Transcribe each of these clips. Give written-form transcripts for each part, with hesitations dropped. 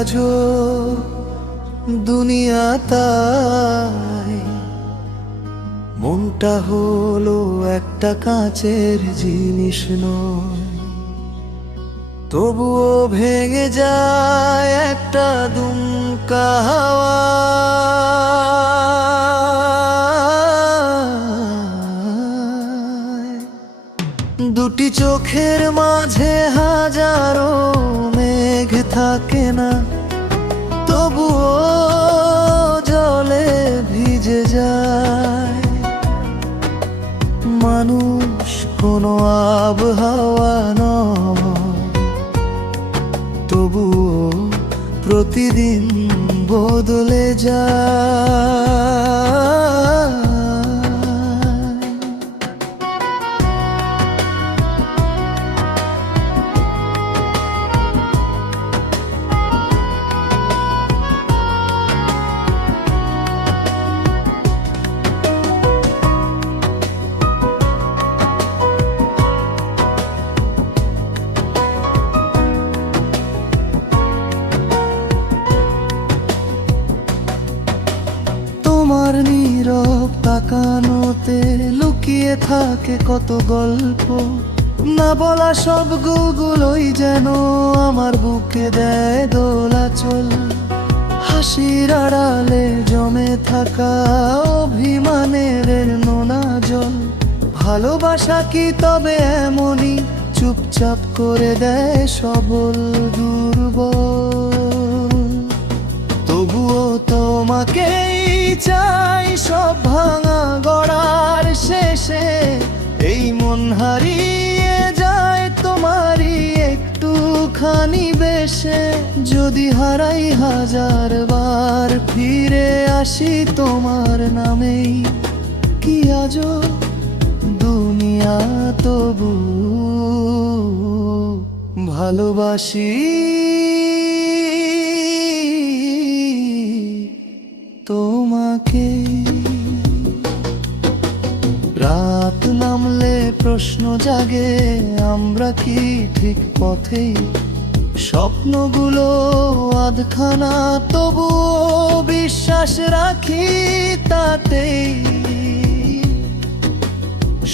আজও দুনিয়া তাই মনটা হলো একটা কাঁচের জিনিস নয়, তবুও ভেঙে যায় একটা দুমকা হাওয়া। দুটি চোখের মাঝে হাজারো মেঘ থাকে না, তবুও জলে ভিজে যায়। মানুষ কোনো আবহাওয়া নয়, তবুও প্রতিদিন বদলে যায়। তোমার নীরব তাকানোতে লুকিয়ে থাকে কত গল্প, না বলা সব গুলগুলোই যেন আমার বুকে দেয় দোলাচল। হাসির আড়ালে জমে থাকা অভিমানের নোনা জল, ভালোবাসা কি তবে এমনই চুপচাপ করে দেয় সবল দুর্বল? তবুও তোমাকেই চাই সব ভাঙা গড়ার শেষে, এই মন হারিয়ে যায় তোমারই একটুখানি বেশে। যদি হারাই হাজার বার ফিরে আসি তোমার নামেই, কি আজও দুনিয়া তবু ভালোবাসি তোমাকে। রাত নামলে প্রশ্ন জাগে, আমরা কি ঠিক পথেই? স্বপ্নগুলো আধখানা, তবুও বিশ্বাস রাখি তাতেই।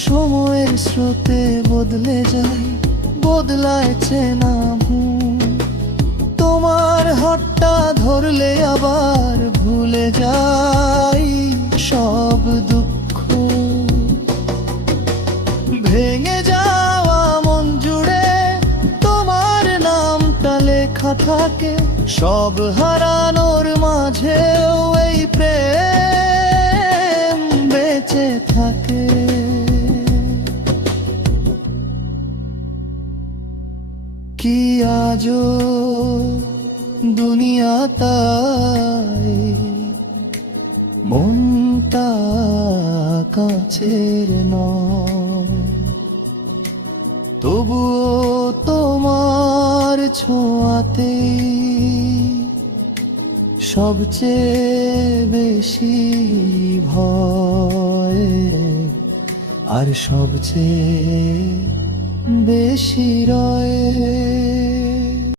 সময়ের স্রোতে বদলে যায়, বদলায় চেনা ভুল। তোমার হাতটা ধরলে আবার ভুলে যাই সব দুঃখ। ভেঙে যাওয়া মন জুড়ে তোমার নামটা লেখা থাকে, সব হারানোর মাঝেও এই প্রেম বেঁচে থাকে। কি আজও দুনিয়া তাই মনটা কাছের নয়, তবুও তোমার ছোঁয়াতে সবচেয়ে বেশি ভয়, আর সবচেয়ে বেশি রয়।